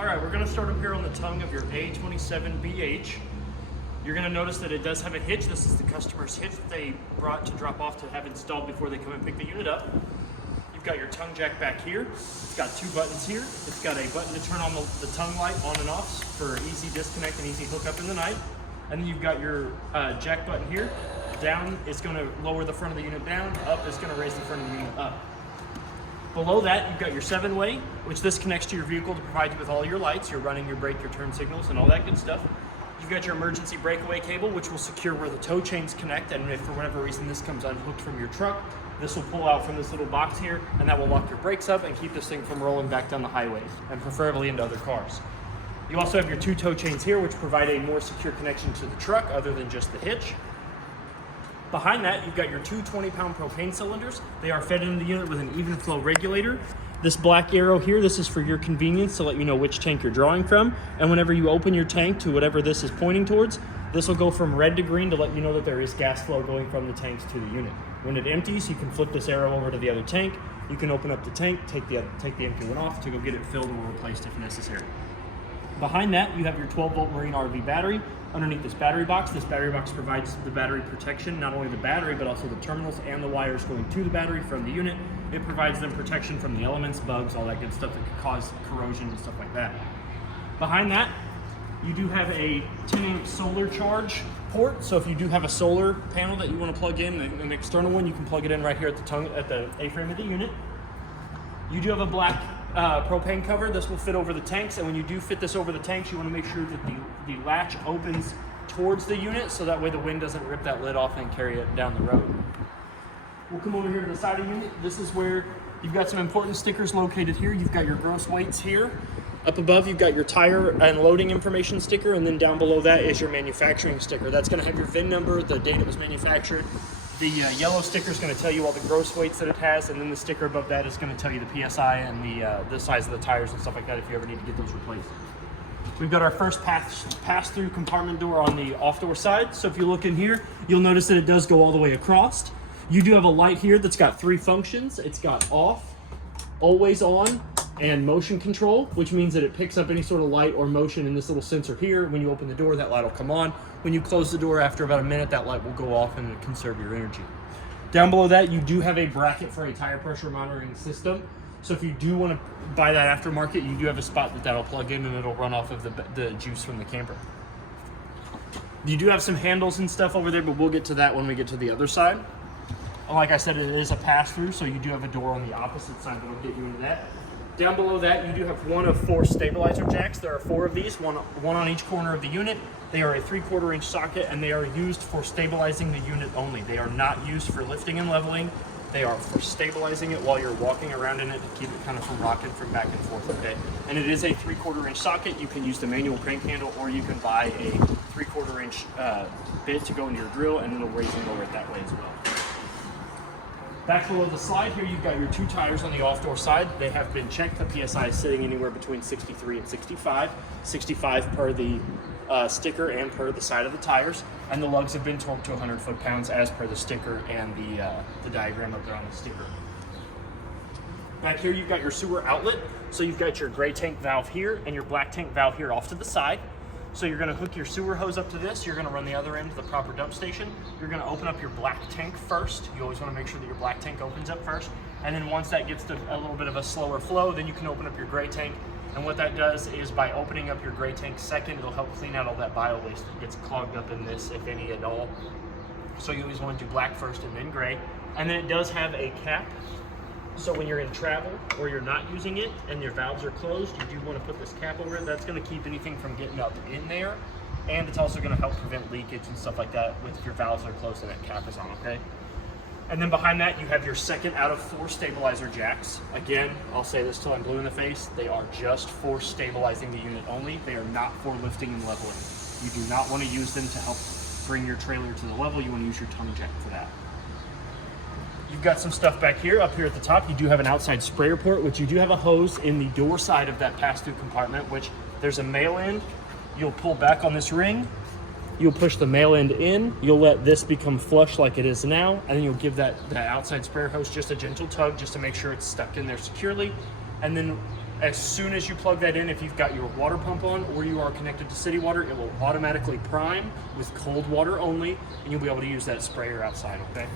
All right, we're gonna start up here on the tongue of your A-27BH. You're gonna notice that it does have a hitch. This is the customer's hitch that they brought to drop off to have installed before they come and pick the unit up. You've got your tongue jack back here. It's got two buttons here. It's got a button to turn on the tongue light on and off for easy disconnect and easy hookup in the night. And then you've got your jack button here. Down is gonna lower the front of the unit down. Up is gonna raise the front of the unit up. Below that, you've got your 7-way, which this connects to your vehicle to provide you with all your lights, your running, your brake, your turn signals, and all that good stuff. You've got your emergency breakaway cable, which will secure where the tow chains connect, and if for whatever reason this comes unhooked from your truck, this will pull out from this little box here, and that will lock your brakes up and keep this thing from rolling back down the highways, and preferably into other cars. You also have your two tow chains here, which provide a more secure connection to the truck other than just the hitch. Behind that, you've got your two 20-pound propane cylinders. They are fed into the unit with an even flow regulator. This black arrow here, this is for your convenience to let you know which tank you're drawing from. And whenever you open your tank to whatever this is pointing towards, this will go from red to green to let you know that there is gas flow going from the tanks to the unit. When it empties, you can flip this arrow over to the other tank. You can open up the tank, take the empty one off to go get it filled or replaced if necessary. Behind that, you have your 12-volt Marine RV battery. Underneath this battery box provides the battery protection, not only the battery, but also the terminals and the wires going to the battery from the unit. It provides them protection from the elements, bugs, all that good stuff that could cause corrosion and stuff like that. Behind that, you do have a 10-amp solar charge port. So if you do have a solar panel that you want to plug in, an external one, you can plug it in right here at the A-frame of the unit. You do have a black propane cover. This will fit over the tanks, and when you do fit this over the tanks, you want to make sure that the latch opens towards the unit so that way the wind doesn't rip that lid off and carry it down the road. We'll come over here to the side of the unit. This is where you've got some important stickers located here. You've got your gross weights here. Up above, you've got your tire and loading information sticker, and then down below that is your manufacturing sticker. That's going to have your VIN number, the date it was manufactured. The yellow sticker is going to tell you all the gross weights that it has, and then the sticker above that is going to tell you the PSI and the size of the tires and stuff like that if you ever need to get those replaced. We've got our first pass-through compartment door on the off-door side. So if you look in here, you'll notice that it does go all the way across. You do have a light here that's got three functions. It's got off, always on, and motion control, which means that it picks up any sort of light or motion in this little sensor here. When you open the door, that light will come on. When you close the door after about a minute, that light will go off and conserve your energy. Down below that, you do have a bracket for a tire pressure monitoring system. So if you do want to buy that aftermarket, you do have a spot that'll plug in and it'll run off of the juice from the camper. You do have some handles and stuff over there, but we'll get to that when we get to the other side. Like I said, it is a pass-through, so you do have a door on the opposite side that'll get you into that. Down below that, you do have one of 4 stabilizer jacks. There are 4 of these, one on each corner of the unit. They are a 3/4 inch socket, and they are used for stabilizing the unit only. They are not used for lifting and leveling. They are for stabilizing it while you're walking around in it to keep it kind of from rocking from back and forth, okay? And it is a 3/4 inch socket. You can use the manual crank handle, or you can buy a 3/4 inch bit to go into your drill, and it'll raise and lower it that way as well. Back below the slide here, you've got your 2 tires on the off-door side. They have been checked. The PSI is sitting anywhere between 63 and 65. 65 per the sticker and per the side of the tires. And the lugs have been torqued to 100 foot-pounds as per the sticker and the diagram up there on the sticker. Back here, you've got your sewer outlet. So you've got your gray tank valve here and your black tank valve here off to the side. So you're gonna hook your sewer hose up to this. You're gonna run the other end to the proper dump station. You're gonna open up your black tank first. You always wanna make sure that your black tank opens up first. And then once that gets to a little bit of a slower flow, then you can open up your gray tank. And what that does is by opening up your gray tank second, it'll help clean out all that bio waste that gets clogged up in this, if any at all. So you always wanna do black first and then gray. And then it does have a cap. So when you're in travel or you're not using it and your valves are closed, you do want to put this cap over it. That's going to keep anything from getting up in there. And it's also going to help prevent leakage and stuff like that if your valves are closed and that cap is on, okay? And then behind that, you have your second out of 4 stabilizer jacks. Again, I'll say this till I'm blue in the face. They are just for stabilizing the unit only. They are not for lifting and leveling. You do not want to use them to help bring your trailer to the level. You want to use your tongue jack for that. You've got some stuff back here. Up here at the top, you do have an outside sprayer port, which you do have a hose in the door side of that pass-through compartment, which there's a male end. You'll pull back on this ring. You'll push the male end in. You'll let this become flush like it is now, and then you'll give that outside sprayer hose just a gentle tug just to make sure it's stuck in there securely. And then As soon as you plug that in, if you've got your water pump on or you are connected to city water, it will automatically prime with cold water only, and you'll be able to use that sprayer outside, okay?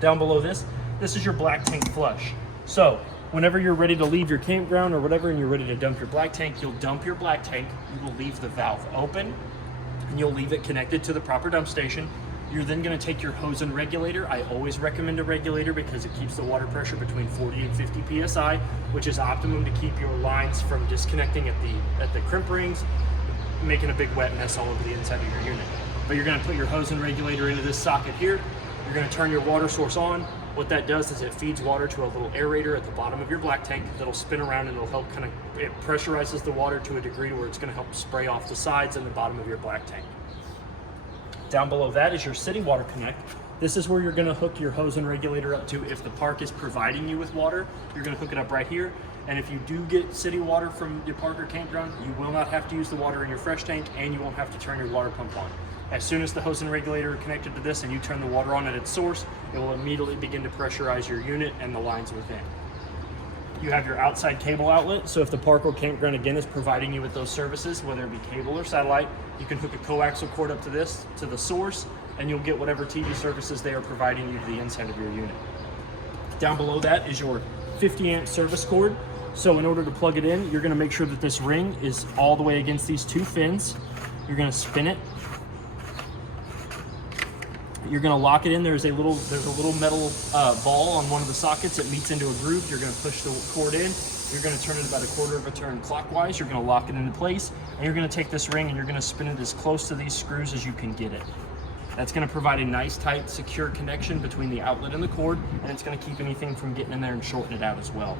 Down below this is your black tank flush. So whenever you're ready to leave your campground or whatever and you're ready to dump your black tank, you'll dump your black tank, you will leave the valve open, and you'll leave it connected to the proper dump station. You're then gonna take your hose and regulator. I always recommend a regulator because it keeps the water pressure between 40 and 50 PSI, which is optimum to keep your lines from disconnecting at the crimp rings, making a big wet mess all over the inside of your unit. But you're gonna put your hose and regulator into this socket here. You're gonna turn your water source on. What that does is it feeds water to a little aerator at the bottom of your black tank that'll spin around and it'll help it pressurizes the water to a degree where it's gonna help spray off the sides and the bottom of your black tank. Down below that is your city water connect. This is where you're gonna hook your hose and regulator up to. If the park is providing you with water, you're gonna hook it up right here. And if you do get city water from your park or campground, you will not have to use the water in your fresh tank and you won't have to turn your water pump on. As soon as the hose and regulator are connected to this and you turn the water on at its source, it will immediately begin to pressurize your unit and the lines within. You have your outside cable outlet, so if the park or campground again is providing you with those services, whether it be cable or satellite, you can hook a coaxial cord up to this, to the source, and you'll get whatever TV services they are providing you to the inside of your unit. Down below that is your 50 amp service cord. So in order to plug it in, you're gonna make sure that this ring is all the way against these two fins. You're gonna spin it. You're gonna lock it in. There's a little metal ball on one of the sockets that meets into a groove. You're gonna push the cord in. You're gonna turn it about a quarter of a turn clockwise. You're gonna lock it into place, and you're gonna take this ring and you're gonna spin it as close to these screws as you can get it. That's gonna provide a nice, tight, secure connection between the outlet and the cord, and it's gonna keep anything from getting in there and shorten it out as well.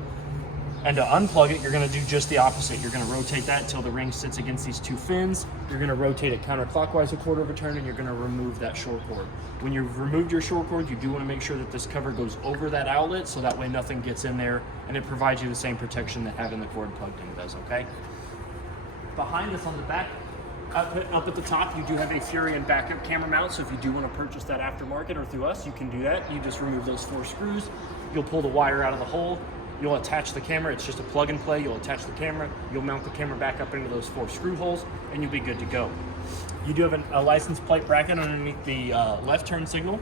And to unplug it, you're gonna do just the opposite. You're gonna rotate that until the ring sits against these two fins. You're gonna rotate it counterclockwise a quarter of a turn, and you're gonna remove that short cord. When you've removed your short cord, you do wanna make sure that this cover goes over that outlet so that way nothing gets in there, and it provides you the same protection that having the cord plugged in does, okay? Behind us on the back, up at the top, you do have a Furion backup camera mount, so if you do wanna purchase that aftermarket or through us, you can do that. You just remove those 4 screws. You'll pull the wire out of the hole. You'll attach the camera. It's just a plug and play. You'll attach the camera. You'll mount the camera back up into those 4 screw holes, and you'll be good to go. You do have a license plate bracket underneath the left turn signal.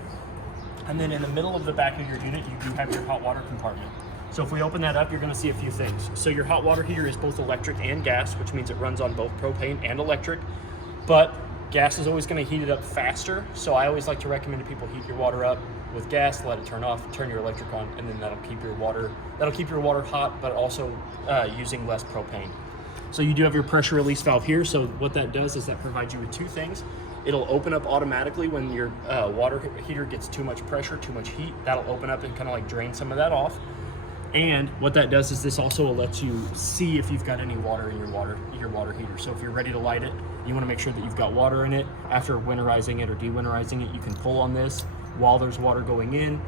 And then in the middle of the back of your unit, you do have your hot water compartment. So if we open that up, you're gonna see a few things. So your hot water heater is both electric and gas, which means it runs on both propane and electric. But gas is always gonna heat it up faster. So I always like to recommend to people heat your water up with gas, let it turn off, turn your electric on, and then that'll keep your water hot, but also using less propane. So you do have your pressure release valve here. So what that does is that provides you with 2 things. It'll open up automatically when your water heater gets too much pressure, too much heat. That'll open up and kind of like drain some of that off. And what that does is this also lets you see if you've got any water in your water heater. So if you're ready to light it, you want to make sure that you've got water in it. After winterizing it or dewinterizing it, you can pull on this while there's water going in,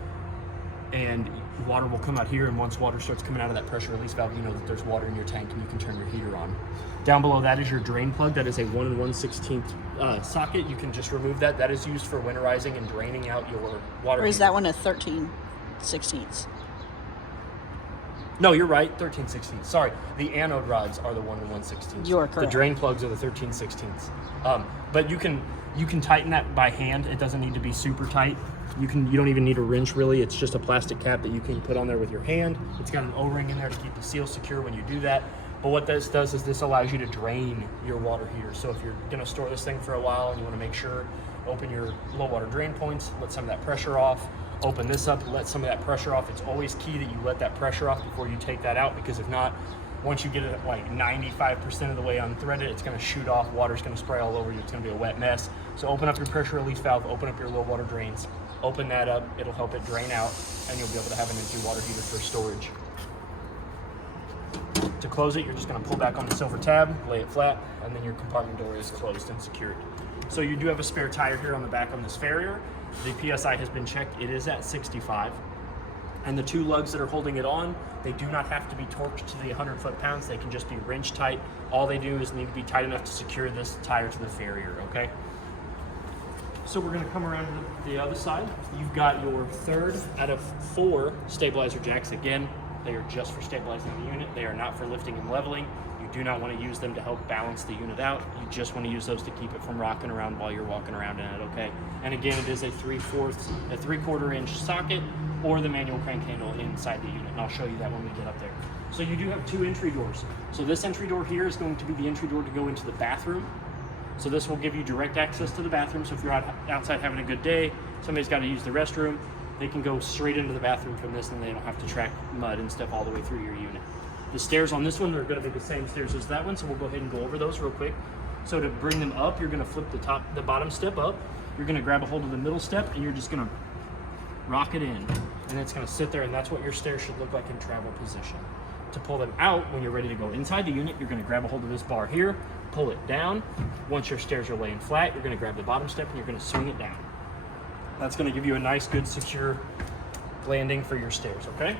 and water will come out here, and once water starts coming out of that pressure release valve, you know that there's water in your tank and you can turn your heater on. Down below that is your drain plug. That is a 1 1/16 socket. You can just remove that. That is used for winterizing and draining out your water. Or is that one a 13/16? No, you're right, 13/16. Sorry, the anode rods are the 1 1/16. You're correct. The drain plugs are the 13/16. But you can tighten that by hand. It doesn't need to be super tight. You don't even need a wrench really. It's just a plastic cap that you can put on there with your hand. It's got an O-ring in there to keep the seal secure when you do that. But what this does is this allows you to drain your water heater. So if you're gonna store this thing for a while and you wanna make sure, open your low water drain points, let some of that pressure off, open this up, let some of that pressure off. It's always key that you let that pressure off before you take that out, because if not, once you get it like 95% of the way unthreaded, it's gonna shoot off, water's gonna spray all over you, it's gonna be a wet mess. So open up your pressure release valve, open up your low water drains, open that up, it'll help it drain out, and you'll be able to have an empty water heater for storage. To close it, you're just gonna pull back on the silver tab, lay it flat, and then your compartment door is closed and secured. So you do have a spare tire here on the back on this Farrier. The PSI has been checked, it is at 65. And the 2 lugs that are holding it on, they do not have to be torqued to the 100 foot-pounds, they can just be wrench tight. All they do is need to be tight enough to secure this tire to the Farrier, okay? So we're gonna come around to the other side. You've got your 3rd out of 4 stabilizer jacks. Again, They are just for stabilizing the unit. They are not for lifting and leveling. You do not want to use them to help balance the unit out. You just want to use those to keep it from rocking around while you're walking around in it, okay? And again, it is a 3/4 inch socket or the manual crank handle inside the unit. And I'll show you that when we get up there. So you do have 2 entry doors. So this entry door here is going to be the entry door to go into the bathroom. So this will give you direct access to the bathroom. So if you're outside having a good day, somebody's got to use the restroom, they can go straight into the bathroom from this, and they don't have to track mud and stuff all the way through your unit. The stairs on this one are going to be the same stairs as that one, so we'll go ahead and go over those real quick. So to bring them up, you're going to flip the bottom step up. You're going to grab a hold of the middle step, and you're just going to rock it in, and it's going to sit there, and that's what your stairs should look like in travel position. To pull them out, when you're ready to go inside the unit, you're going to grab a hold of this bar here, pull it down. Once your stairs are laying flat, you're going to grab the bottom step and you're going to swing it down. That's going to give you a nice, good, secure landing for your stairs, okay?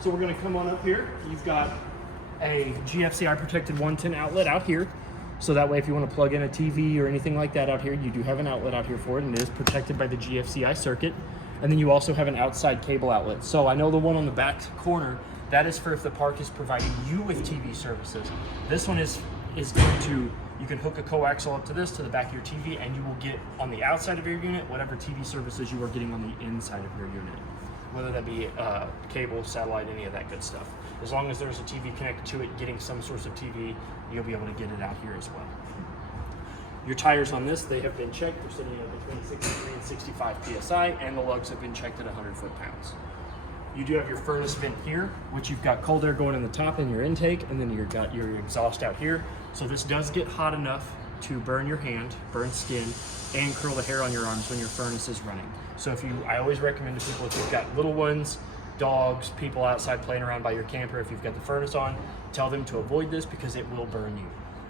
So we're going to come on up here. You've got a GFCI protected 110 outlet out here. So that way, if you want to plug in a TV or anything like that out here, you do have an outlet out here for it, and it is protected by the GFCI circuit. And then you also have an outside cable outlet. So I know the one on the back corner, that is for if the park is providing you with TV services. This one is going to, you can hook a coaxial up to this, to the back of your TV, and you will get on the outside of your unit whatever TV services you are getting on the inside of your unit. Whether that be cable, satellite, any of that good stuff. As long as there's a TV connected to it, getting some source of TV, you'll be able to get it out here as well. Your tires on this, they have been checked. They're sitting at between 63 and 65 PSI, and the lugs have been checked at 100 foot-pounds. You do have your furnace vent here, which you've got cold air going in the top in your intake, and then you've got your exhaust out here. So this does get hot enough to burn your hand, burn skin, and curl the hair on your arms when your furnace is running. So I always recommend to people, if you've got little ones, dogs, people outside playing around by your camper, if you've got the furnace on, tell them to avoid this because it will burn you.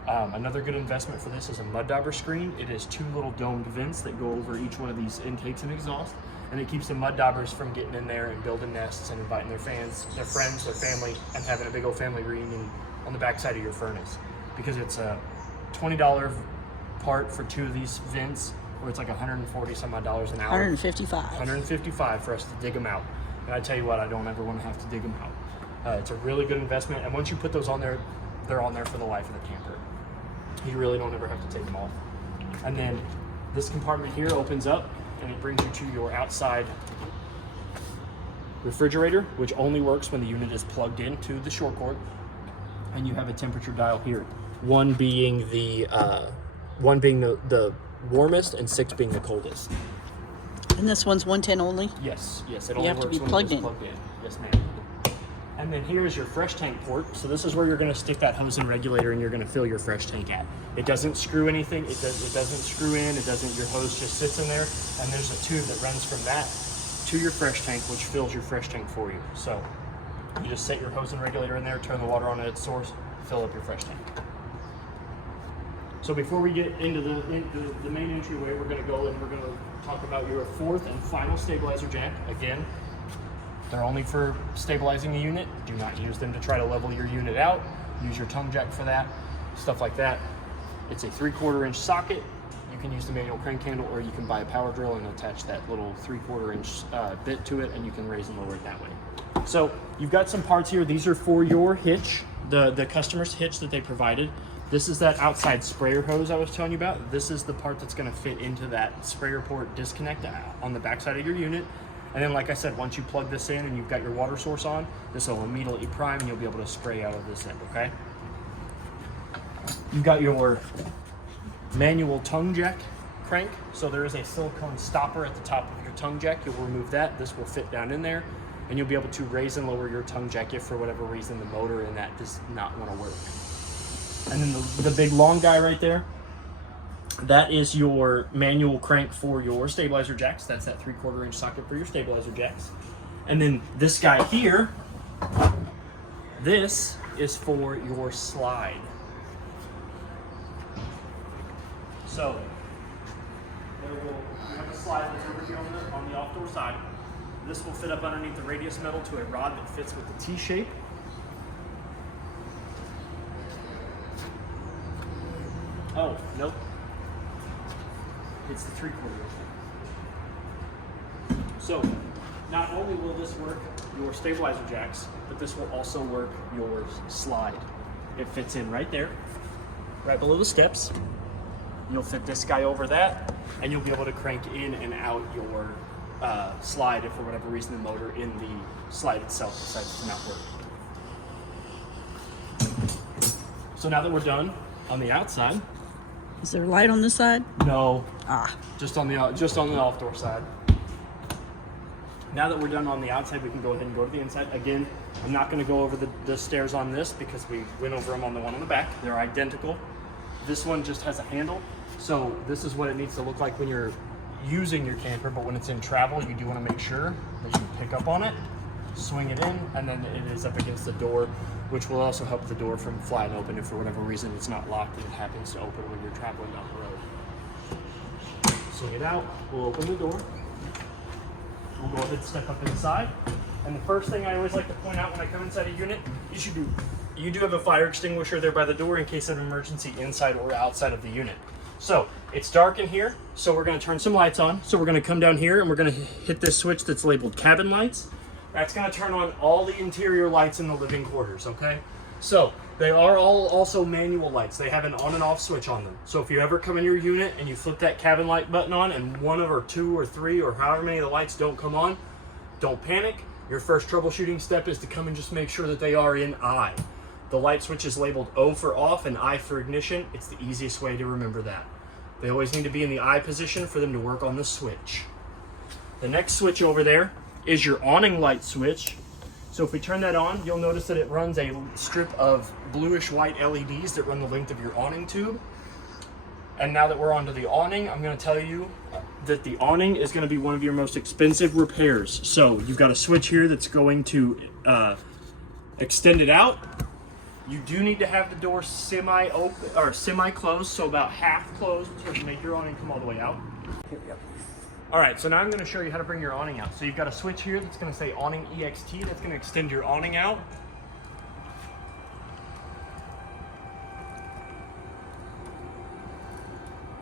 Another good investment for this is a mud dauber screen. It is 2 little domed vents that go over each one of these intakes and exhaust, and it keeps the mud daubers from getting in there and building nests and inviting their fans, their friends, their family, and having a big old family reunion on the back side of your furnace. Because it's a $20 part for 2 of these vents, or it's like $140 some odd dollars an hour. 155. 155 for us to dig them out. And I tell you what, I don't ever want to have to dig them out. It's a really good investment, and once you put those on there, they're on there for the life of the camper. You really don't ever have to take them off. And then this compartment here opens up, and it brings you to your outside refrigerator, which only works when the unit is plugged into the short cord. And you have a temperature dial here, one being the warmest and 6 being the coldest. And this one's 110 only? Yes, it You only have to works be when plugged it's in. plugged in. Yes, ma'am. And then here is your fresh tank port. So this is where you're going to stick that hose and regulator, and you're going to fill your fresh tank at. It doesn't screw anything. It doesn't screw in. It doesn't. Your hose just sits in there, and there's a tube that runs from that to your fresh tank, which fills your fresh tank for you. So you just set your hose and regulator in there, turn the water on at its source, fill up your fresh tank. So before we get into the main entryway, we're going to go and we're going to talk about your 4th and final stabilizer jack. Again, they're only for stabilizing the unit. Do not use them to try to level your unit out. Use your tongue jack for that, stuff like that. It's a 3/4 inch socket. You can use the manual crank handle, or you can buy a power drill and attach that little 3/4 inch bit to it, and you can raise and lower it that way. So you've got some parts here. These are for your hitch, the customer's hitch that they provided. This is that outside sprayer hose I was telling you about. This is the part that's going to fit into that sprayer port disconnect on the backside of your unit. And then, like I said, once you plug this in and you've got your water source on, this will immediately prime and you'll be able to spray out of this end, okay? You've got your manual tongue jack crank. So there is a silicone stopper at the top of your tongue jack. You'll remove that. This will fit down in there, and you'll be able to raise and lower your tongue jack if for whatever reason the motor in that does not want to work. And then the big long guy right there, that is your manual crank for your stabilizer jacks. That's that 3/4 inch socket for your stabilizer jacks. And then this guy here, this is for your slide. So you have a slide that's over here on the off-door side. This will fit up underneath the radius metal to a rod that fits with the T-shape. Oh, nope. It's the 3/4 inch. So not only will this work your stabilizer jacks, but this will also work your slide. It fits in right there, right below the steps. You'll fit this guy over that, and you'll be able to crank in and out your slide if for whatever reason the motor in the slide itself decides to not work. So now that we're done on the outside. Is there a light on this side? No. Ah. Just on the off door side. Now that we're done on the outside, we can go ahead and go to the inside. Again, I'm not going to go over the stairs on this because we went over them on the one on the back. They're identical. This one just has a handle. So this is what it needs to look like when you're using your camper, but when it's in travel, you do want to make sure that you pick up on it, swing it in, and then it is up against the door, which will also help the door from flying open if for whatever reason it's not locked and it happens to open when you're traveling down the road. Swing it out, we'll open the door. We'll go ahead and step up inside. And the first thing I always like to point out when I come inside a unit, you do have a fire extinguisher there by the door in case of an emergency inside or outside of the unit. So it's dark in here, so we're going to turn some lights on. So we're going to come down here and we're going to hit this switch that's labeled cabin lights. That's going to turn on all the interior lights in the living quarters, okay? So they are all also manual lights. They have an on and off switch on them. So if you ever come in your unit and you flip that cabin light button on and one or two or three or however many of the lights don't come on, don't panic. Your first troubleshooting step is to come and just make sure that they are in I. The light switch is labeled O for off and I for ignition. It's the easiest way to remember that. They always need to be in the I position for them to work on the switch. The next switch over there is your awning light switch. So if we turn that on, you'll notice that it runs a strip of bluish white LEDs that run the length of your awning tube. And now that we're onto the awning, I'm going to tell you that the awning is going to be one of your most expensive repairs. So you've got a switch here that's going to extend it out. You do need to have the door semi-open or semi-closed, so about half closed to make your awning come all the way out. All right, so now I'm going to show you how to bring your awning out. So you've got a switch here that's going to say awning EXT. That's going to extend your awning out.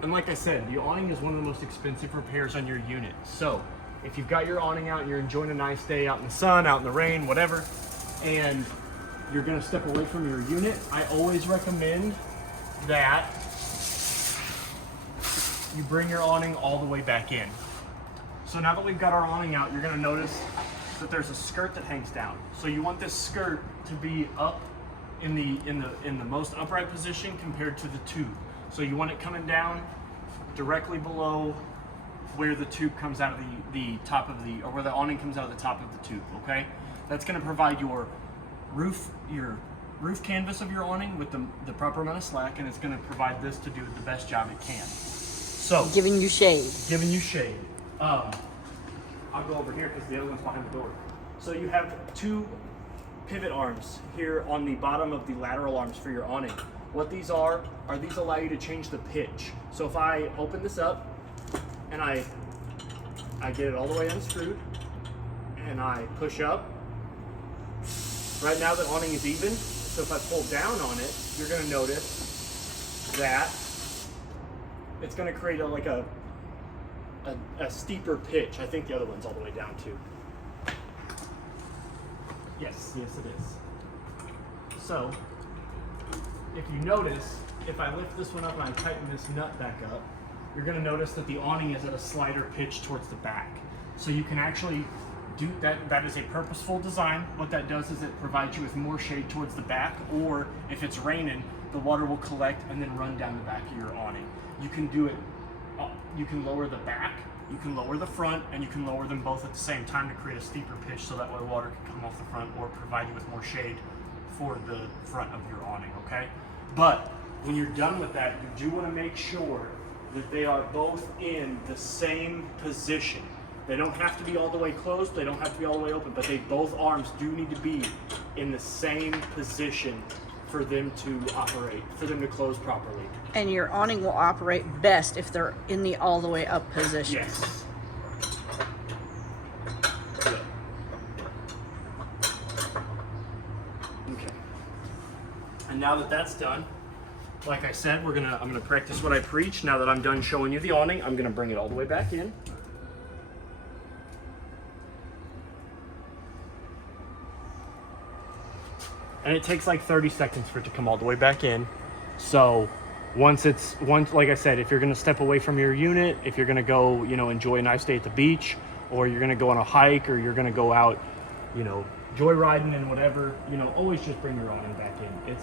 And like I said, the awning is one of the most expensive repairs on your unit. So if you've got your awning out and you're enjoying a nice day out in the sun, out in the rain, whatever, and you're going to step away from your unit, I always recommend that you bring your awning all the way back in. So now that we've got our awning out, you're going to notice that there's a skirt that hangs down. So you want this skirt to be up in the most upright position compared to the tube. So you want it coming down directly below where the tube comes out of the top of the, or where the awning comes out of the top of the tube, okay? That's going to provide your roof canvas of your awning with the proper amount of slack, and it's going to provide this to do the best job it can. So Giving you shade. Giving you shade. I'll go over here because the other one's behind the door. So you have two pivot arms here on the bottom of the lateral arms for your awning. What these are these allow you to change the pitch. So if I open this up and I get it all the way unscrewed and I push up, right now the awning is even. So if I pull down on it, you're going to notice that it's going to create a steeper pitch. I think the other one's all the way down too. Yes, it is. So if you notice, if I lift this one up and I tighten this nut back up, you're going to notice that the awning is at a slighter pitch towards the back. So you can actually do that. That is a purposeful design. What that does is it provides you with more shade towards the back, or if it's raining, the water will collect and then run down the back of your awning. You can do it, you can lower the back, you can lower the front, and you can lower them both at the same time to create a steeper pitch so that way water can come off the front or provide you with more shade for the front of your awning, okay? But when you're done with that, you do want to make sure that they are both in the same position. They don't have to be all the way closed, they don't have to be all the way open, but both arms do need to be in the same position for them to operate, for them to close properly. And your awning will operate best if they're in the all the way up position. Yes. Good. Okay. And now that that's done, like I said, I'm gonna practice what I preach. Now that I'm done showing you the awning, I'm gonna bring it all the way back in. and it takes like 30 seconds for it to come all the way back in. So once like I said, if you're gonna step away from your unit, if you're gonna go, you know, enjoy a nice day at the beach, or you're gonna go on a hike, or you're gonna go out, you know, joyriding and whatever, you know, always just bring your awning back in.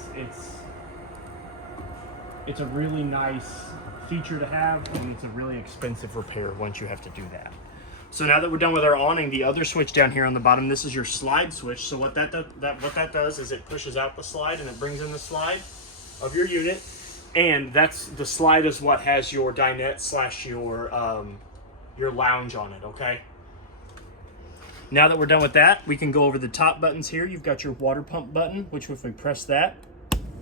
It's a really nice feature to have, and it's a really expensive repair once you have to do that. So now that we're done with our awning, the other switch down here on the bottom, this is your slide switch. So what that does is it pushes out the slide and it brings in the slide of your unit, and the slide is what has your dinette slash your lounge on it. Okay. Now that we're done with that, we can go over the top buttons here. You've got your water pump button, which if we press that,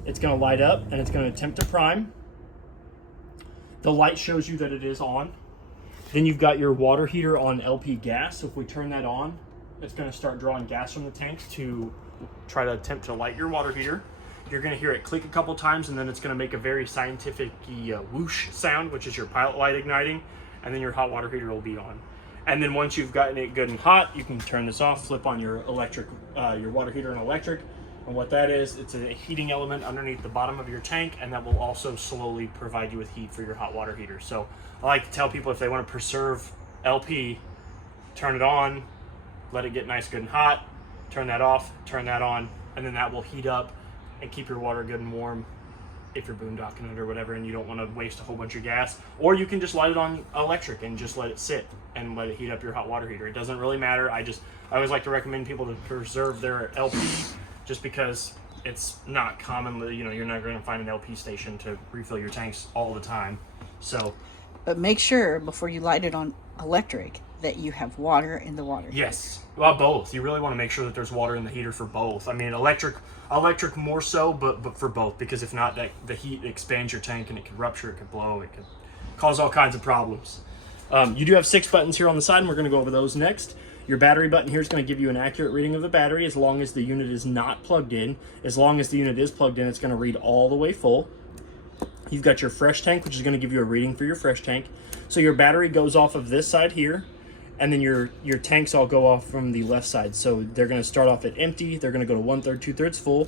it's going to light up and it's going to attempt to prime. The light shows you that it is on. Then you've got your water heater on LP gas. So if we turn that on, it's going to start drawing gas from the tank to try to attempt to light your water heater. You're going to hear it click a couple times, and then it's going to make a very scientific whoosh sound, which is your pilot light igniting, and then your hot water heater will be on. And then once you've gotten it good and hot, you can turn this off, flip on your electric, your water heater and electric. And what that is, it's a heating element underneath the bottom of your tank, and that will also slowly provide you with heat for your hot water heater. So I like to tell people, if they want to preserve LP, turn it on, let it get nice, good and hot, turn that off, turn that on, and then that will heat up and keep your water good and warm if you're boondocking it or whatever, and you don't want to waste a whole bunch of gas. Or you can just light it on electric and just let it sit and let it heat up your hot water heater. It doesn't really matter. I always like to recommend people to preserve their LP, just because it's not commonly, you know, you're not going to find an LP station to refill your tanks all the time. So, but make sure before you light it on electric that you have water in the water. Yes, well, both. You really want to make sure that there's water in the heater for both. I mean, electric more so, but for both, because if not, the heat expands your tank and it could rupture, it could blow, it could cause all kinds of problems. You do have 6 buttons here on the side, and we're going to go over those next. Your battery button here is going to give you an accurate reading of the battery as long as the unit is not plugged in. As long as the unit is plugged in, it's going to read all the way full. You've got your fresh tank, which is going to give you a reading for your fresh tank. So your battery goes off of this side here, and then your tanks all go off from the left side. So they're going to start off at empty. They're going to go to 1/3, 2/3 full.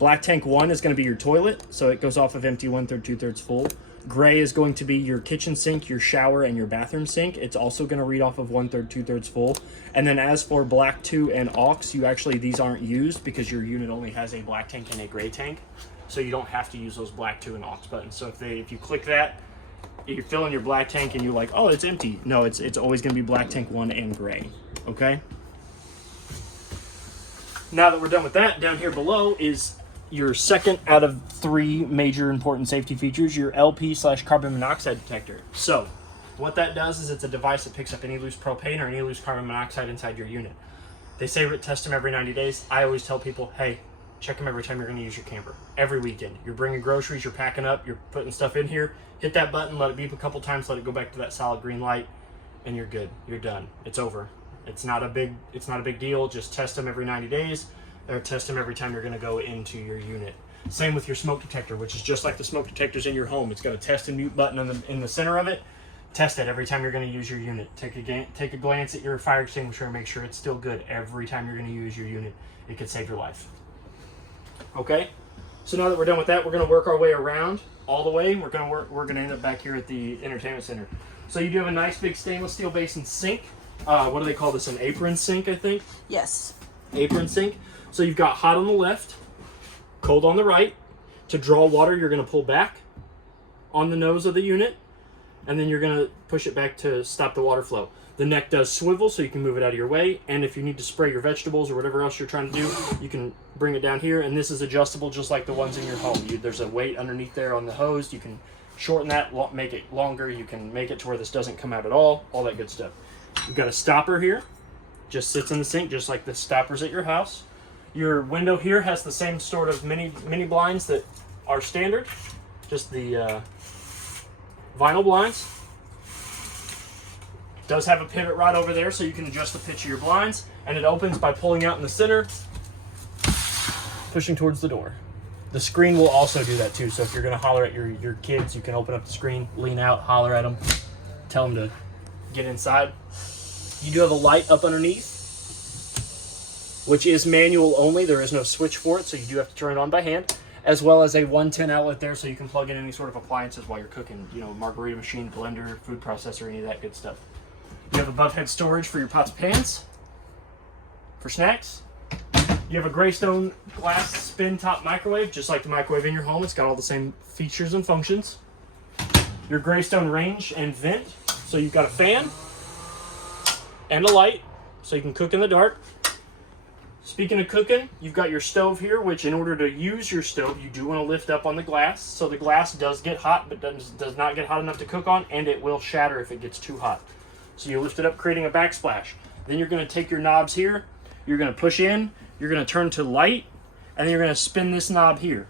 Black tank 1 is going to be your toilet, so it goes off of empty, 1/3, 2/3 full. Gray is going to be your kitchen sink, your shower, and your bathroom sink. It's also going to read off of 1/3, 2/3 full. And then as for black 2 and aux, these aren't used because your unit only has a black tank and a gray tank. So you don't have to use those black 2 and aux buttons. So if you click that, you're filling your black tank and you're like, oh, it's empty. No, it's always going to be black tank 1 and gray. Okay? Now that we're done with that, down here below is your second out of 3 major important safety features, your LP/carbon monoxide detector. So what that does is it's a device that picks up any loose propane or any loose carbon monoxide inside your unit. They say test them every 90 days. I always tell people, hey, check them every time you're going to use your camper. Every weekend. You're bringing groceries, you're packing up, you're putting stuff in here. Hit that button, let it beep a couple times, let it go back to that solid green light, and you're good. You're done. It's over. It's not a big deal. Just test them every 90 days. Or test them every time you're going to go into your unit. Same with your smoke detector, which is just like the smoke detectors in your home. It's got a test and mute button in the center of it. Test it every time you're going to use your unit. Take a glance at your fire extinguisher and make sure it's still good every time you're going to use your unit. It could save your life. Okay? So now that we're done with that, we're going to work our way around all the way. We're going to end up back here at the entertainment center. So you do have a nice big stainless steel basin sink. What do they call this? An apron sink, I think? Yes. Apron sink. So you've got hot on the left, cold on the right. To draw water, you're going to pull back on the nose of the unit, and then you're going to push it back to stop the water flow. The neck does swivel, so you can move it out of your way, and if you need to spray your vegetables or whatever else you're trying to do, you can bring it down here, and this is adjustable just like the ones in your home. There's a weight underneath there on the hose. You can shorten that, make it longer. You can make it to where this doesn't come out at all that good stuff. You've got a stopper here. Just sits in the sink, just like the stoppers at your house. Your window here has the same sort of mini blinds that are standard, just the vinyl blinds. Does have a pivot rod over there so you can adjust the pitch of your blinds, and it opens by pulling out in the center, pushing towards the door. The screen will also do that too, so if you're going to holler at your kids, you can open up the screen, lean out, holler at them, tell them to get inside. You do have a light up underneath. which is manual only. There is no switch for it, so you do have to turn it on by hand, as well as a 110 outlet there, so you can plug in any sort of appliances while you're cooking, you know, margarita machine, blender, food processor, any of that good stuff. You have above head storage for your pots and pans, for snacks. You have a Greystone glass spin top microwave, just like the microwave in your home. It's got all the same features and functions. Your Greystone range and vent, so you've got a fan and a light, so you can cook in the dark. Speaking of cooking, you've got your stove here, which in order to use your stove, you do want to lift up on the glass. So the glass does get hot, but does not get hot enough to cook on, and it will shatter if it gets too hot. So you lift it up, creating a backsplash. Then you're going to take your knobs here, you're going to push in, you're going to turn to light, and then you're going to spin this knob here.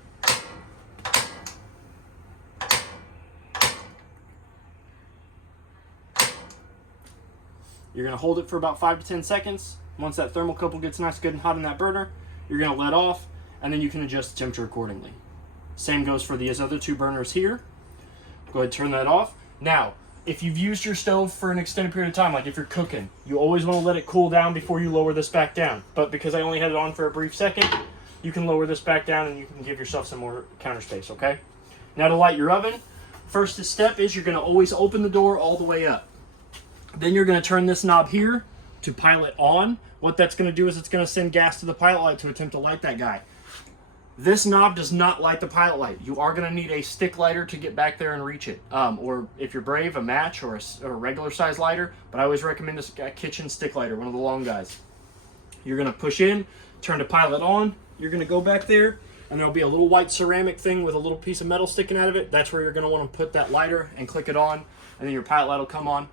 You're going to hold it for about 5 to 10 seconds. Once that thermocouple gets nice, good, and hot in that burner, you're going to let off, and then you can adjust the temperature accordingly. Same goes for these other two burners here. Go ahead and turn that off. Now, if you've used your stove for an extended period of time, like if you're cooking, you always want to let it cool down before you lower this back down. But because I only had it on for a brief second, you can lower this back down and you can give yourself some more counter space, okay? Now to light your oven, first step is you're going to always open the door all the way up. Then you're going to turn this knob here to pilot on. What that's going to do is it's going to send gas to the pilot light to attempt to light that guy. This knob does not light the pilot light. You are going to need a stick lighter to get back there and reach it. Or if you're brave, a match or a regular size lighter. But I always recommend a kitchen stick lighter, one of the long guys. You're going to push in, turn the pilot on. You're going to go back there, and there'll be a little white ceramic thing with a little piece of metal sticking out of it. That's where you're going to want to put that lighter and click it on, and then your pilot light will come on.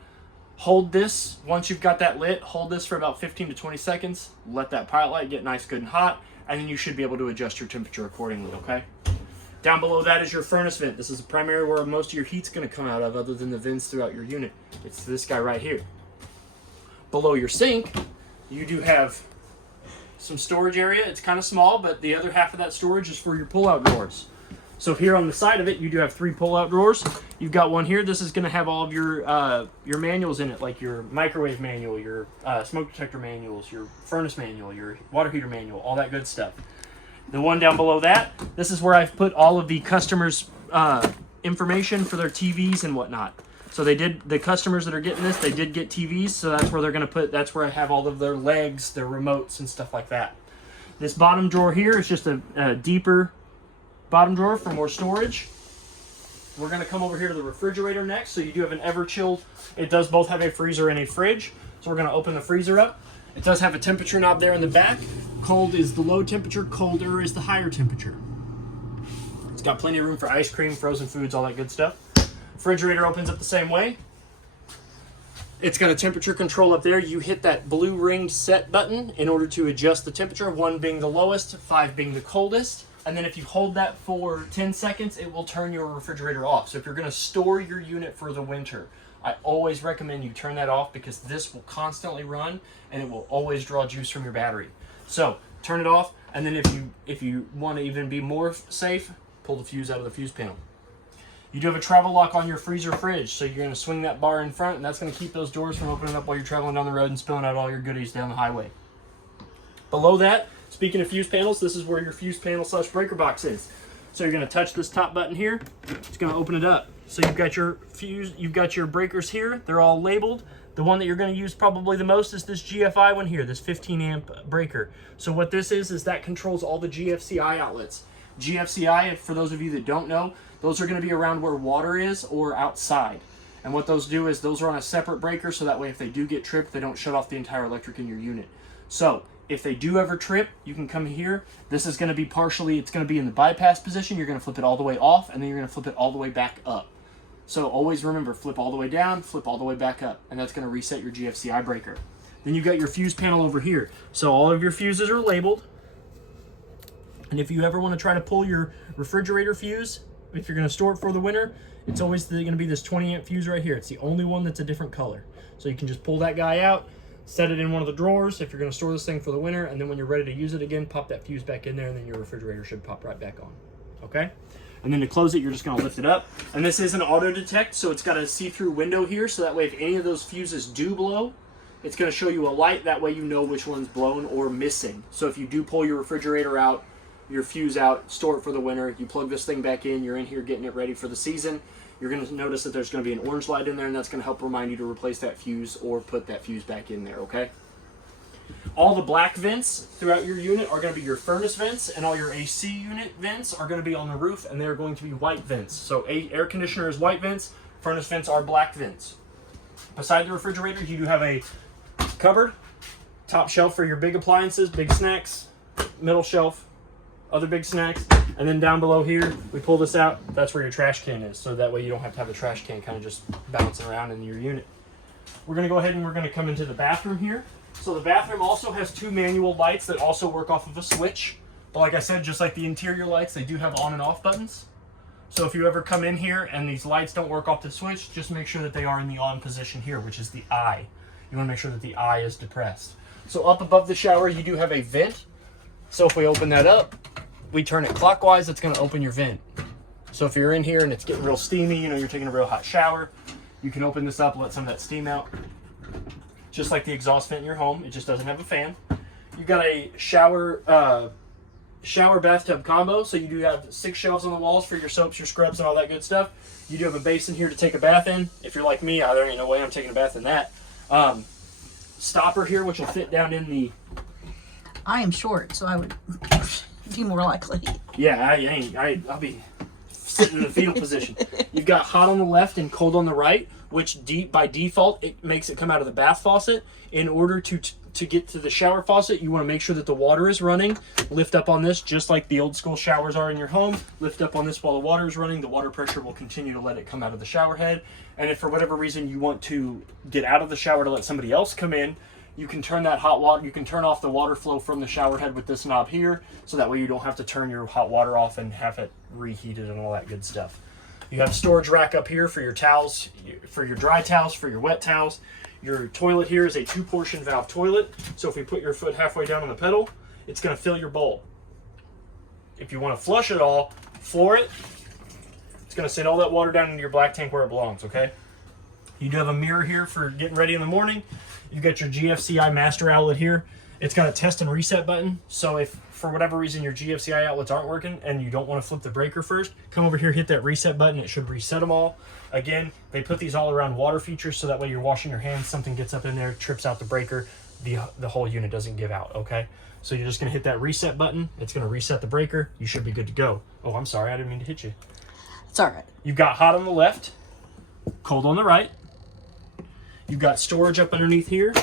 Hold this, once you've got that lit, hold this for about 15 to 20 seconds. Let that pilot light get nice, good, and hot, and then you should be able to adjust your temperature accordingly, okay? Down below that is your furnace vent. This is the primary where most of your heat's going to come out of, other than the vents throughout your unit. It's this guy right here. Below your sink, you do have some storage area. It's kind of small, but the other half of that storage is for your pull-out drawers. So here on the side of it, you do have 3 pull-out drawers. You've got one here. This is going to have all of your manuals in it, like your microwave manual, your smoke detector manuals, your furnace manual, your water heater manual, all that good stuff. The one down below that, this is where I've put all of the customers' information for their TVs and whatnot. So the customers that are getting this, they did get TVs, so that's where they're going to put, that's where I have all of their legs, their remotes, and stuff like that. This bottom drawer here is just a deeper bottom drawer for more storage. We're going to come over here to the refrigerator next. So you do have an ever-chilled. It does both have a freezer and a fridge. So we're going to open the freezer up. It does have a temperature knob there in the back. Cold is the low temperature, colder is the higher temperature. It's got plenty of room for ice cream, frozen foods, all that good stuff. Refrigerator opens up the same way. It's got a temperature control up there. You hit that blue ringed set button in order to adjust the temperature, 1 being the lowest, 5 being the coldest. And then if you hold that for 10 seconds, it will turn your refrigerator off. So if you're going to store your unit for the winter, I always recommend you turn that off, because this will constantly run and it will always draw juice from your battery. So turn it off, and then if you want to even be more safe, pull the fuse out of the fuse panel. You do have a travel lock on your freezer fridge, so you're going to swing that bar in front, and that's going to keep those doors from opening up while you're traveling down the road and spilling out all your goodies down the highway. Below that, speaking of fuse panels, this is where your fuse panel / breaker box is. So you're going to touch this top button here. It's going to open it up. So you've got your fuse, you've got your breakers here. They're all labeled. The one that you're going to use probably the most is this GFI one here, this 15 amp breaker. So what this is that controls all the GFCI outlets. GFCI, for those of you that don't know, those are going to be around where water is or outside. And what those do is those are on a separate breaker, so that way if they do get tripped, they don't shut off the entire electric in your unit. So if they do ever trip, you can come here. This is going to be partially, it's going to be in the bypass position. You're going to flip it all the way off, and then you're going to flip it all the way back up. So always remember, flip all the way down, flip all the way back up, and that's going to reset your GFCI breaker. Then you've got your fuse panel over here. So all of your fuses are labeled. And if you ever want to try to pull your refrigerator fuse, if you're going to store it for the winter, it's always going to be this 20 amp fuse right here. It's the only one that's a different color. So you can just pull that guy out, set it in one of the drawers if you're going to store this thing for the winter, and then when you're ready to use it again, pop that fuse back in there, and then your refrigerator should pop right back on. Okay? And then to close it, you're just going to lift it up. And this is an auto detect, so it's got a see-through window here, so that way if any of those fuses do blow, it's going to show you a light. That way you know which one's blown or missing. So if you do pull your refrigerator out, your fuse out, store it for the winter, you plug this thing back in, you're in here getting it ready for the season, you're going to notice that there's going to be an orange light in there, and that's going to help remind you to replace that fuse or put that fuse back in there, okay? All the black vents throughout your unit are going to be your furnace vents, and all your AC unit vents are going to be on the roof, and they're going to be white vents. So air conditioner is white vents, furnace vents are black vents. Beside the refrigerator, you do have a cupboard, top shelf for your big appliances, big snacks, middle shelf, other big snacks, and then down below here, we pull this out, that's where your trash can is, so that way you don't have to have the trash can kind of just bouncing around in your unit. We're going to go ahead and we're going to come into the bathroom here. So the bathroom also has two manual lights that also work off of a switch. But like I said, just like the interior lights, they do have on and off buttons. So if you ever come in here and these lights don't work off the switch, just make sure that they are in the on position here, which is the eye. You want to make sure that the eye is depressed. So up above the shower, you do have a vent. So if we open that up, we turn it clockwise, it's going to open your vent. So if you're in here and it's getting real steamy, you know, you're taking a real hot shower, you can open this up, let some of that steam out. Just like the exhaust vent in your home, it just doesn't have a fan. You've got a shower bathtub combo, so you do have 6 shelves on the walls for your soaps, your scrubs, and all that good stuff. You do have a basin here to take a bath in. If you're like me, there ain't no way I'm taking a bath in that. Stopper here, which will fit down in the... I am short, so I would be more likely. Yeah, I'll be sitting in the fetal position. You've got hot on the left and cold on the right, which by default, it makes it come out of the bath faucet. In order to get to the shower faucet, you want to make sure that the water is running. Lift up on this, just like the old school showers are in your home. Lift up on this while the water is running. The water pressure will continue to let it come out of the shower head. And if for whatever reason you want to get out of the shower to let somebody else come in, you can turn that hot water, you can turn off the water flow from the shower head with this knob here, so that way you don't have to turn your hot water off and have it reheated and all that good stuff. You have a storage rack up here for your towels, for your dry towels, for your wet towels. Your toilet here is a 2-portion valve toilet, so if we put your foot halfway down on the pedal, it's going to fill your bowl. If you want to flush it all, floor it. It's going to send all that water down into your black tank where it belongs, okay? You do have a mirror here for getting ready in the morning. You've got your GFCI master outlet here. It's got a test and reset button, so if for whatever reason your GFCI outlets aren't working and you don't want to flip the breaker first, come over here, hit that reset button. It should reset them all. Again, they put these all around water features so that way you're washing your hands, something gets up in there, trips out the breaker, the whole unit doesn't give out, okay? So you're just going to hit that reset button. It's going to reset the breaker. You should be good to go. Oh, I'm sorry. I didn't mean to hit you. It's all right. You've got hot on the left, cold on the right. You've got storage up underneath here.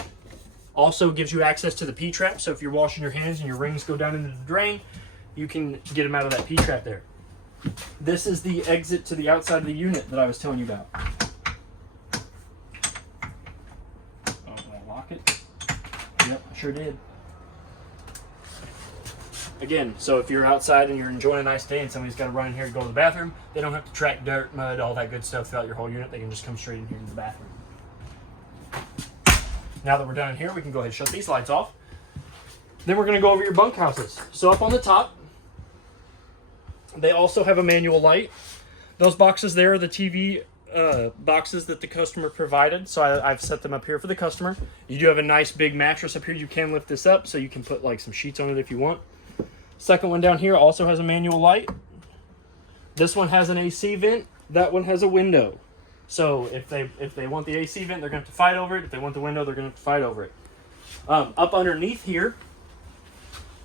Also gives you access to the P-trap, so if you're washing your hands and your rings go down into the drain, you can get them out of that P-trap there. This is the exit to the outside of the unit that I was telling you about. Oh, did I lock it? Yep, I sure did. Again, so if you're outside and you're enjoying a nice day and somebody's got to run in here to go to the bathroom, they don't have to track dirt, mud, all that good stuff throughout your whole unit. They can just come straight in here to the bathroom. Now that we're done in here, we can go ahead and shut these lights off. Then we're going to go over your bunkhouses. So up on the top, they also have a manual light. Those boxes there are the TV boxes that the customer provided. So I've set them up here for the customer. You do have a nice big mattress up here. You can lift this up so you can put like some sheets on it if you want. Second one down here also has a manual light. This one has an AC vent. That one has a window. So if they want the AC vent, they're going to have to fight over it. If they want the window, they're going to have to fight over it. Up underneath here,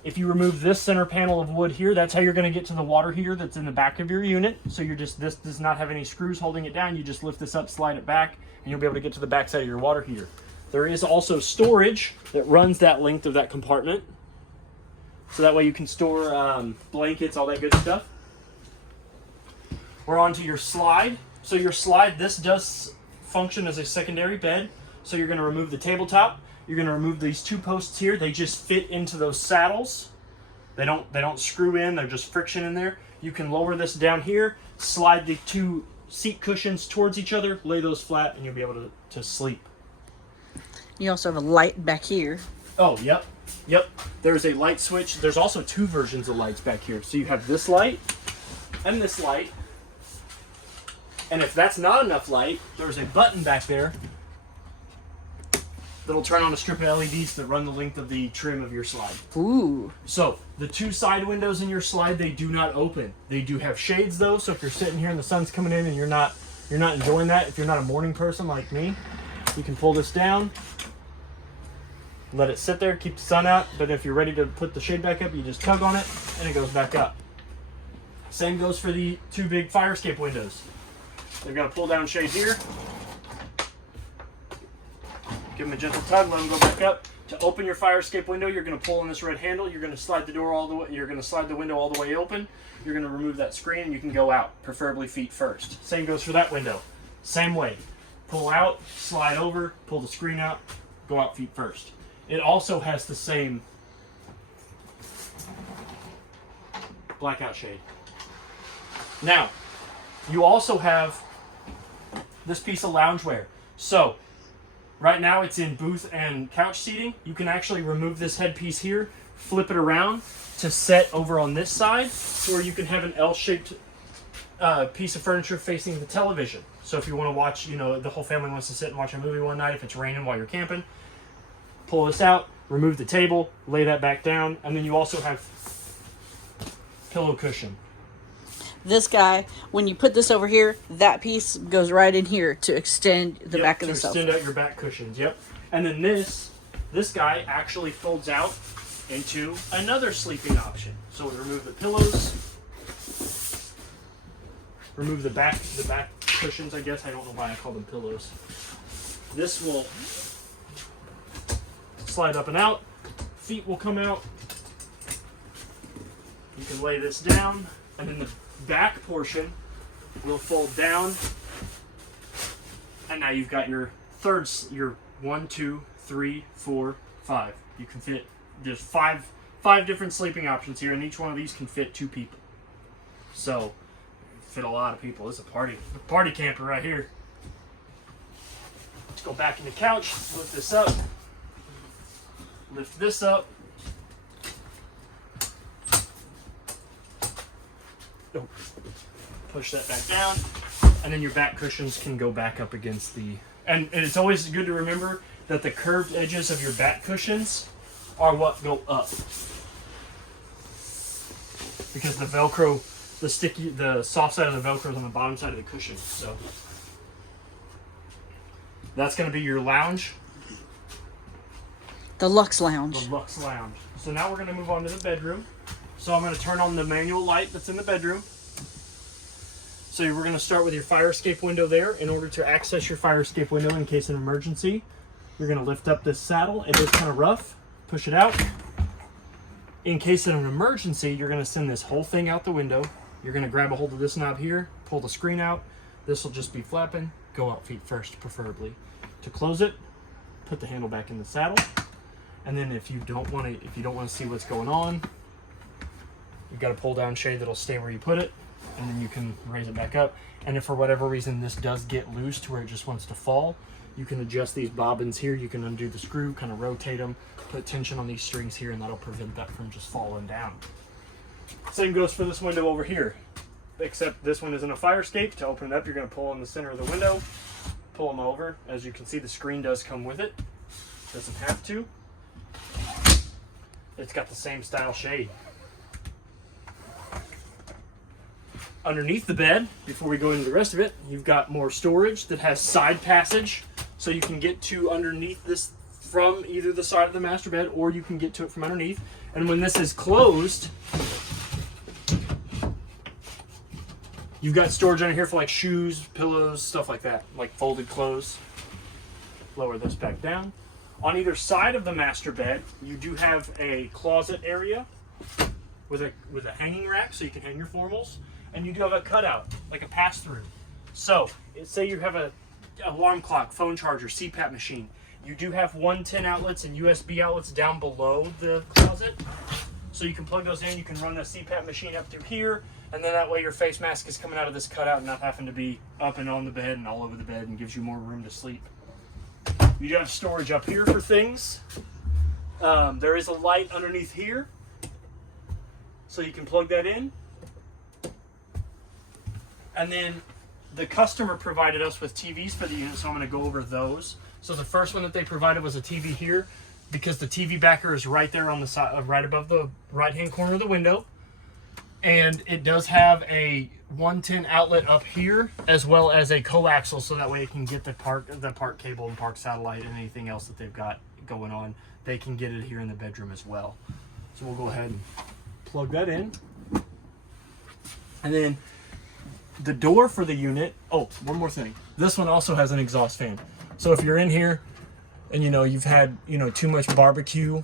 if you remove this center panel of wood here, that's how you're going to get to the water heater that's in the back of your unit. So this does not have any screws holding it down. You just lift this up, slide it back, and you'll be able to get to the back side of your water heater. There is also storage that runs that length of that compartment. So that way you can store blankets, all that good stuff. We're on to your slide. So your slide, this does function as a secondary bed. So you're going to remove the tabletop. You're going to remove these 2 posts here. They just fit into those saddles. They don't screw in. They're just friction in there. You can lower this down here, slide the 2 seat cushions towards each other, lay those flat, and you'll be able to sleep. You also have a light back here. Oh, yep. There's a light switch. There's also 2 versions of lights back here. So you have this light and this light. And if that's not enough light, there's a button back there that'll turn on a strip of LEDs that run the length of the trim of your slide. Ooh. So the two side windows in your slide, they do not open. They do have shades though, so if you're sitting here and the sun's coming in and you're not enjoying that, if you're not a morning person like me, you can pull this down, let it sit there, keep the sun out, but if you're ready to put the shade back up, you just tug on it and it goes back up. Same goes for the two big fire escape windows. They've got a pull down shade here. Give them a gentle tug, let them go back up. To open your fire escape window, you're going to pull on this red handle. You're going to slide the door all the way. You're going to slide the window all the way open. You're going to remove that screen, and you can go out, preferably feet first. Same goes for that window. Same way. Pull out, slide over, pull the screen out, go out feet first. It also has the same blackout shade. Now, you also have this piece of loungewear. So, right now it's in booth and couch seating. You can actually remove this headpiece here, flip it around to set over on this side, where you can have an L-shaped piece of furniture facing the television. So if you want to watch, the whole family wants to sit and watch a movie one night, if it's raining while you're camping, pull this out, remove the table, lay that back down, and then you also have pillow cushion. This guy, when you put this over here, that piece goes right in here to extend the back of the sofa. Extend out your back cushions, yep. And then this guy actually folds out into another sleeping option. So we remove the pillows, remove the back cushions, I guess. I don't know why I call them pillows. This will slide up and out. Feet will come out. You can lay this down, and then the back portion will fold down, and now you've got your your 1, 2, 3, 4, 5. You can fit, there's five different sleeping options here, and each one of these can fit 2 people. So fit a lot of people. It's a party camper right here. Let's go back in the couch, lift this up, lift this up. Oh. Push that back down, and then your back cushions can go back up against the, and it's always good to remember that the curved edges of your back cushions are what go up, because the Velcro, the soft side of the Velcro is on the bottom side of the cushion. So that's going to be your lounge. The Lux Lounge. The Lux Lounge. So now we're going to move on to the bedroom. So I'm going to turn on the manual light that's in the bedroom. So we're going to start with your fire escape window there. In order to access your fire escape window in case of an emergency, you're going to lift up this saddle. It is kind of rough. Push it out. In case of an emergency, you're going to send this whole thing out the window. You're going to grab a hold of this knob here, pull the screen out. This will just be flapping. Go out feet first, preferably. To close it, put the handle back in the saddle. And then if you don't want to see what's going on, you've got a pull down shade that'll stay where you put it, and then you can raise it back up. And if for whatever reason this does get loose to where it just wants to fall, you can adjust these bobbins here. You can undo the screw, kind of rotate them, put tension on these strings here, and that'll prevent that from just falling down. Same goes for this window over here, except this one isn't a fire escape. To open it up, you're going to pull in the center of the window, pull them over. As you can see, the screen does come with it. Doesn't have to. It's got the same style shade. Underneath the bed, before we go into the rest of it, you've got more storage that has side passage, so you can get to underneath this from either the side of the master bed, or you can get to it from underneath. And when this is closed, you've got storage under here for like shoes, pillows, stuff like that, like folded clothes. Lower this back down. On either side of the master bed, you do have a closet area with a hanging rack, so you can hang your formals. And you do have a cutout, like a pass-through. So, say you have a alarm clock, phone charger, CPAP machine. You do have 110 outlets and USB outlets down below the closet. So you can plug those in, you can run a CPAP machine up through here, and then that way your face mask is coming out of this cutout and not having to be up and on the bed and all over the bed, and gives you more room to sleep. You do have storage up here for things. There is a light underneath here, so you can plug that in. And then the customer provided us with TVs for the unit, so I'm going to go over those. So the first one that they provided was a TV here, because the TV backer is right there on the side, right above the right-hand corner of the window. And it does have a 110 outlet up here, as well as a coaxial, so that way it can get the park cable and park satellite and anything else that they've got going on. They can get it here in the bedroom as well. So we'll go ahead and plug that in. And then the door for the unit, oh, one more thing. This one also has an exhaust fan. So if you're in here and you've had, too much barbecue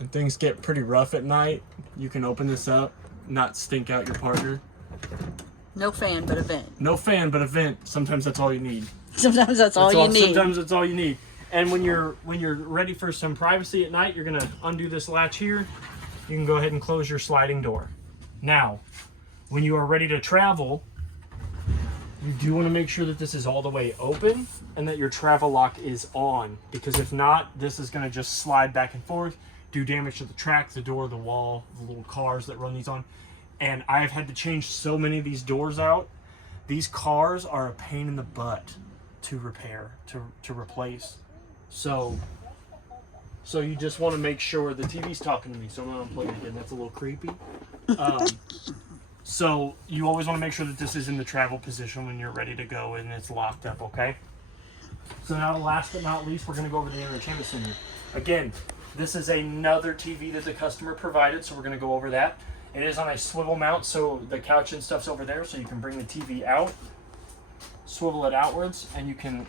and things get pretty rough at night, you can open this up, not stink out your partner. No fan, but a vent. No fan, but a vent. Sometimes that's all you need. Sometimes that's all you need. Sometimes that's all you need. And when you're ready for some privacy at night, you're gonna undo this latch here. You can go ahead and close your sliding door. Now, when you are ready to travel, you do want to make sure that this is all the way open and that your travel lock is on, because if not, this is going to just slide back and forth, do damage to the track, the door, the wall, the little cars that run these on. And I've had to change so many of these doors out. These cars are a pain in the butt to repair, to replace. So you just want to make sure the TV's talking to me, so I'm going to unplug it again. That's a little creepy. So you always want to make sure that this is in the travel position when you're ready to go and it's locked up, okay? So now, last but not least, we're going to go over the entertainment center. Again, this is another TV that the customer provided, so we're going to go over that. It is on a swivel mount, so the couch and stuff's over there, so you can bring the TV out, swivel it outwards, and you can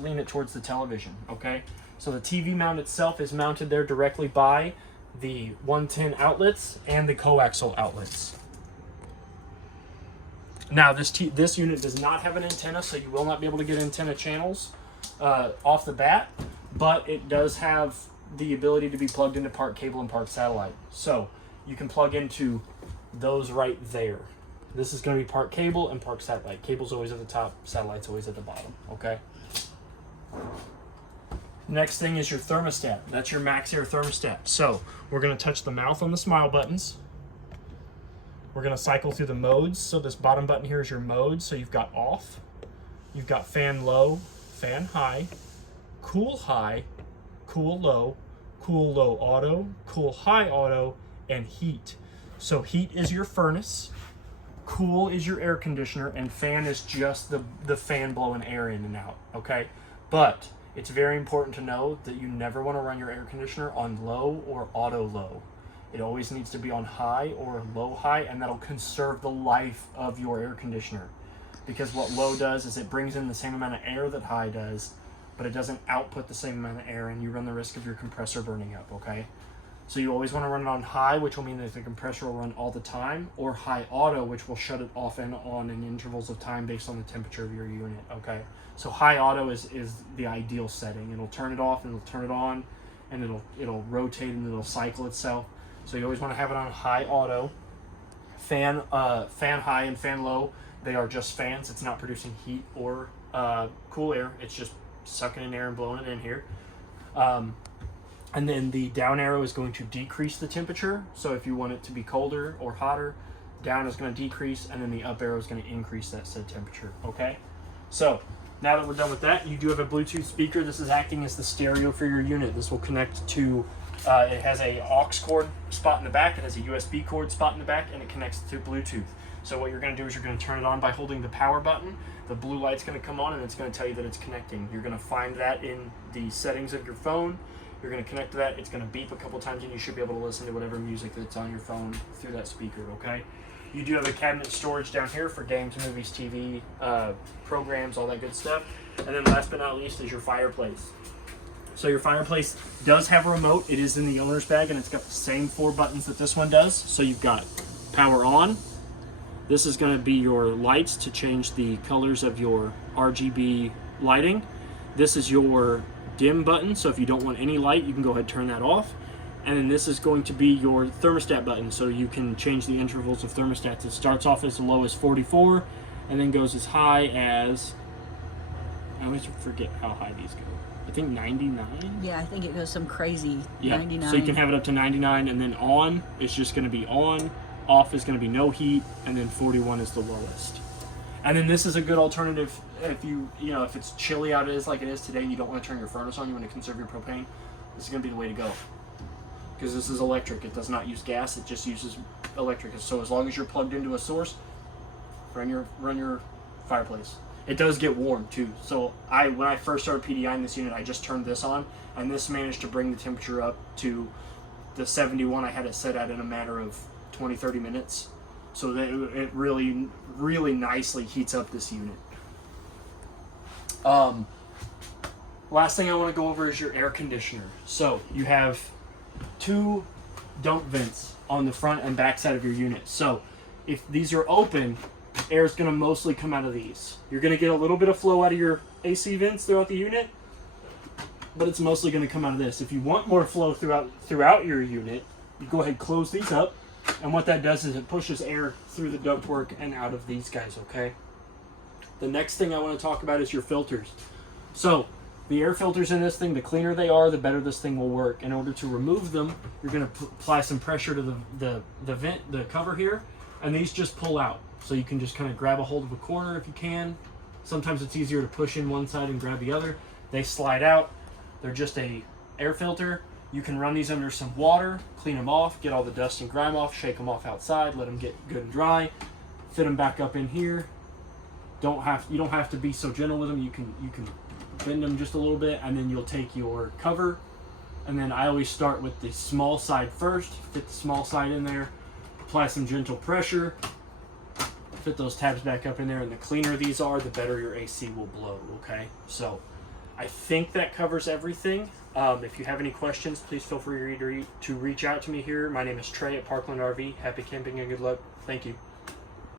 lean it towards the television, okay? So the TV mount itself is mounted there directly by the 110 outlets and the coaxial outlets. Now, this unit does not have an antenna, so you will not be able to get antenna channels off the bat, but it does have the ability to be plugged into park cable and park satellite. So you can plug into those right there. This is going to be park cable and park satellite. Cable's always at the top, satellite's always at the bottom, okay? Next thing is your thermostat. That's your max air thermostat. So we're going to touch the mouth on the smile buttons. We're going to cycle through the modes. So this bottom button here is your mode. So you've got off, you've got fan low, fan high, cool low auto, cool high auto, and heat. So heat is your furnace, cool is your air conditioner, and fan is just the fan blowing air in and out, okay? But it's very important to know that you never want to run your air conditioner on low or auto low. It always needs to be on high or low high, and that'll conserve the life of your air conditioner. Because what low does is it brings in the same amount of air that high does, but it doesn't output the same amount of air, and you run the risk of your compressor burning up, okay? So you always want to run it on high, which will mean that the compressor will run all the time, or high auto, which will shut it off and on in intervals of time based on the temperature of your unit, okay? So high auto is the ideal setting. It'll turn it off and it'll turn it on, and it'll rotate and it'll cycle itself. So you always want to have it on high auto. Fan high and fan low, they are just fans. It's not producing heat or cool air. It's just sucking in air and blowing it in here. And then the down arrow is going to decrease the temperature. So if you want it to be colder or hotter, down is going to decrease, and then the up arrow is going to increase that said temperature, okay? So now that we're done with that, you do have a Bluetooth speaker. This is acting as the stereo for your unit. This will connect to, it has a aux cord spot in the back, it has a USB cord spot in the back, and it connects to Bluetooth. So what you're going to do is you're going to turn it on by holding the power button. The blue light's going to come on, and it's going to tell you that it's connecting. You're going to find that in the settings of your phone. You're going to connect to that. It's going to beep a couple times, and you should be able to listen to whatever music that's on your phone through that speaker, okay? You do have a cabinet storage down here for games, movies, TV, programs, all that good stuff. And then last but not least is your fireplace. So your fireplace does have a remote. It is in the owner's bag, and it's got the same 4 buttons that this one does. So you've got power on. This is going to be your lights to change the colors of your RGB lighting. This is your dim button, so if you don't want any light, you can go ahead and turn that off. And then this is going to be your thermostat button, so you can change the intervals of thermostats. It starts off as low as 44 and then goes as high as, I always forget how high these go. I think 99? Yeah, I think it goes some crazy 99. So you can have it up to 99, and then on is just going to be on, off is going to be no heat, and then 41 is the lowest. And then this is a good alternative if if it's chilly out like it is today and you don't want to turn your furnace on, you want to conserve your propane. This is going to be the way to go. Because this is electric. It does not use gas. It just uses electric. So as long as you're plugged into a source, run your fireplace. It does get warm too. So when I first started PDIing this unit, I just turned this on, and this managed to bring the temperature up to the 71 I had it set at in a matter of 20-30 minutes. So that it really, really nicely heats up this unit. Last thing I want to go over is your air conditioner. So you have 2 dump vents on the front and back side of your unit. So if these are open, air is going to mostly come out of these. You're going to get a little bit of flow out of your AC vents throughout the unit, but it's mostly going to come out of this. If you want more flow throughout your unit, you go ahead and close these up, and what that does is it pushes air through the ductwork and out of these guys, okay? The next thing I want to talk about is your filters. So the air filters in this thing, the cleaner they are, the better this thing will work. In order to remove them, you're going to apply some pressure to the vent, the cover here, and these just pull out. So you can just kind of grab a hold of a corner if you can. Sometimes it's easier to push in one side and grab the other. They slide out. They're just a air filter. You can run these under some water, clean them off, get all the dust and grime off, shake them off outside, let them get good and dry, fit them back up in here. You don't have to be so gentle with them. You can bend them just a little bit, and then you'll take your cover, and then I always start with the small side first, fit the small side in there, apply some gentle pressure, fit those tabs back up in there, and the cleaner these are, the better your AC will blow, okay? So I think that covers everything. If you have any questions, please feel free to reach out to me here. My name is Trey at Parkland RV. Happy camping and good luck. Thank you.